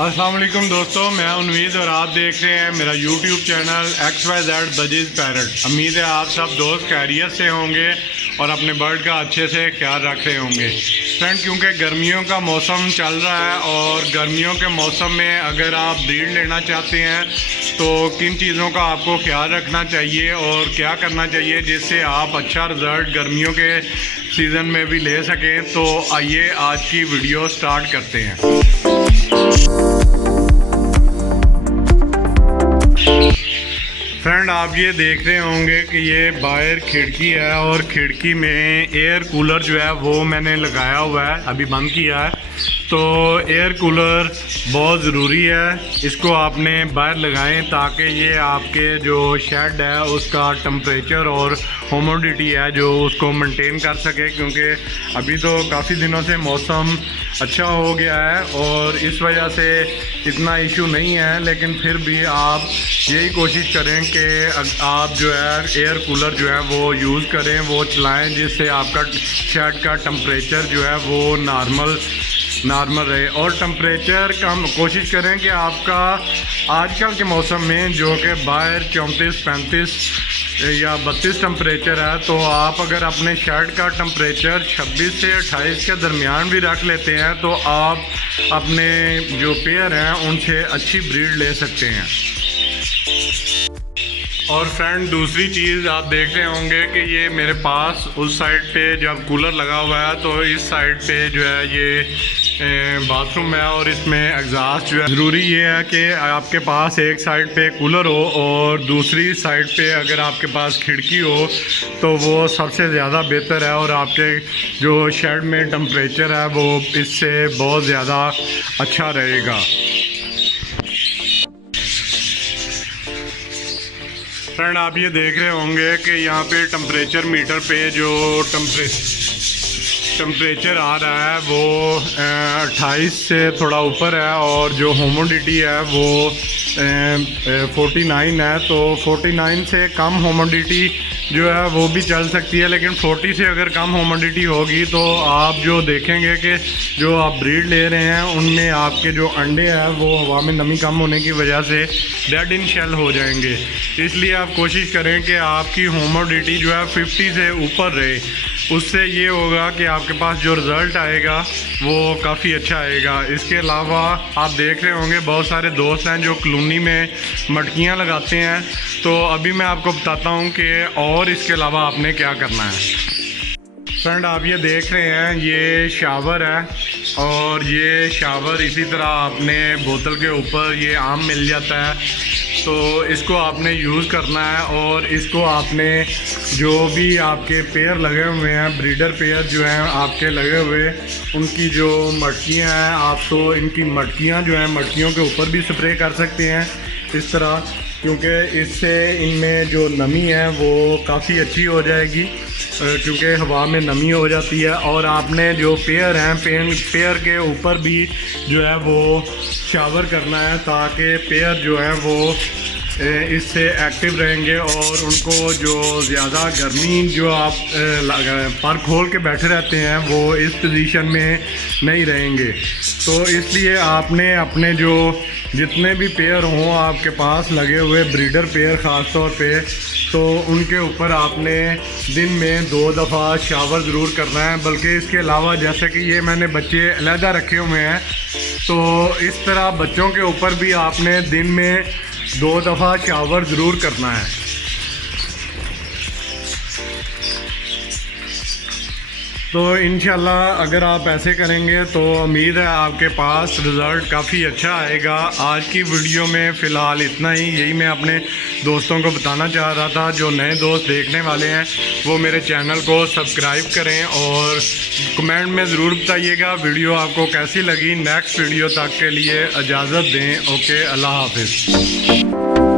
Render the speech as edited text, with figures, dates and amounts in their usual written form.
अस्सलाम वालेकुम दोस्तों, मैं उम्मीद और आप देख रहे हैं मेरा YouTube channel XYZ budgies parrot. उम्मीद है आप सब दोस्त खैरियत से होंगे और अपने बर्ड का अच्छे से ख्याल रख रहे होंगे। फ्रेंड, क्योंकि गर्मियों का मौसम चल रहा है और गर्मियों के मौसम में अगर आप ब्रीड लेना चाहते हैं तो किन चीज़ों का आपको ख्याल रखना चाहिए और क्या करना चाहिए जिससे आप अच्छा रिज़ल्ट गर्मियों के सीज़न में भी ले सकें। तो आइए आज की वीडियो स्टार्ट करते हैं। फ्रेंड, आप ये देख रहे होंगे कि ये बाहर खिड़की है और खिड़की में एयर कूलर जो है वो मैंने लगाया हुआ है, अभी बंद किया है। तो एयर कूलर बहुत ज़रूरी है, इसको आपने बाहर लगाएं ताकि ये आपके जो शेड है उसका टेम्परेचर और ह्यूमिडिटी है जो उसको मेंटेन कर सके, क्योंकि अभी तो काफ़ी दिनों से मौसम अच्छा हो गया है और इस वजह से इतना इशू नहीं है। लेकिन फिर भी आप यही कोशिश करें कि आप जो है एयर कूलर जो है वो यूज़ करें, वो चलाएं, जिससे आपका शेड का टेम्परेचर जो है वो नॉर्मल रहे। और टेम्परेचर कम कोशिश करें कि आपका आजकल के मौसम में जो कि बाहर 34-35 या 32 टेम्परेचर है, तो आप अगर अपने शर्ट का टेम्परेचर 26 से 28 के दरमियान भी रख लेते हैं तो आप अपने जो पेयर हैं उनसे अच्छी ब्रीड ले सकते हैं। और फ्रेंड, दूसरी चीज़ आप देख रहे होंगे कि ये मेरे पास उस साइड पे जब कूलर लगा हुआ है तो इस साइड पे जो है ये बाथरूम है और इसमें एग्जॉस्ट जो है। ज़रूरी ये है कि आपके पास एक साइड पे कूलर हो और दूसरी साइड पे अगर आपके पास खिड़की हो तो वो सबसे ज़्यादा बेहतर है और आपके जो शेड में टेम्परेचर है वो इससे बहुत ज़्यादा अच्छा रहेगा। फ्रेंड, आप ये देख रहे होंगे कि यहाँ पे टेम्परेचर मीटर पे जो टेम्परेचर आ रहा है वो 28 से थोड़ा ऊपर है और जो ह्यूमिडिटी है वो 49 है। तो 49 से कम ह्यूमिडिटी जो है वो भी चल सकती है, लेकिन 40 से अगर कम ह्यूमिडिटी होगी तो आप जो देखेंगे कि जो आप ब्रीड ले रहे हैं उनमें आपके जो अंडे हैं वो हवा में नमी कम होने की वजह से डेड इन शेल हो जाएंगे। इसलिए आप कोशिश करें कि आपकी ह्यूमिडिटी जो है 50 से ऊपर रहे। उससे ये होगा कि आपके पास जो रिज़ल्ट आएगा वो काफ़ी अच्छा आएगा। इसके अलावा आप देख रहे होंगे बहुत सारे दोस्त हैं जो कॉलोनी में मटकियाँ लगाते हैं, तो अभी मैं आपको बताता हूँ कि और इसके अलावा आपने क्या करना है। फ्रेंड, आप ये देख रहे हैं ये शावर है और ये शावर इसी तरह आपने बोतल के ऊपर ये आम मिल जाता है, तो इसको आपने यूज़ करना है और इसको आपने जो भी आपके पेयर लगे हुए हैं, ब्रीडर पेयर जो हैं आपके लगे हुए, उनकी जो मटकियाँ हैं आप तो इनकी मटकियाँ जो हैं मटकियों के ऊपर भी स्प्रे कर सकते हैं इस तरह, क्योंकि इससे इनमें जो नमी है वो काफ़ी अच्छी हो जाएगी, क्योंकि हवा में नमी हो जाती है। और आपने जो पेयर हैं पेयर के ऊपर भी जो है वो शावर करना है ताकि पेयर जो है वो इससे एक्टिव रहेंगे और उनको जो ज़्यादा गर्मी जो आप पर खोल के बैठे रहते हैं वो इस पोजीशन में नहीं रहेंगे। तो इसलिए आपने अपने जो जितने भी पेयर हों आपके पास लगे हुए ब्रीडर पेयर ख़ास तौर पे, तो उनके ऊपर आपने दिन में 2 दफ़ा शावर ज़रूर करना है। बल्कि इसके अलावा जैसे कि ये मैंने बच्चे अलहदा रखे हुए हैं, तो इस तरह बच्चों के ऊपर भी आपने दिन में 2 दफ़ा शावर ज़रूर करना है। तो इंशाल्लाह अगर आप ऐसे करेंगे तो उम्मीद है आपके पास रिज़ल्ट काफ़ी अच्छा आएगा। आज की वीडियो में फ़िलहाल इतना ही, यही मैं अपने दोस्तों को बताना चाह रहा था। जो नए दोस्त देखने वाले हैं वो मेरे चैनल को सब्सक्राइब करें और कमेंट में ज़रूर बताइएगा वीडियो आपको कैसी लगी। नेक्स्ट वीडियो तक के लिए इजाज़त दें। ओके, अल्लाह हाफिज़।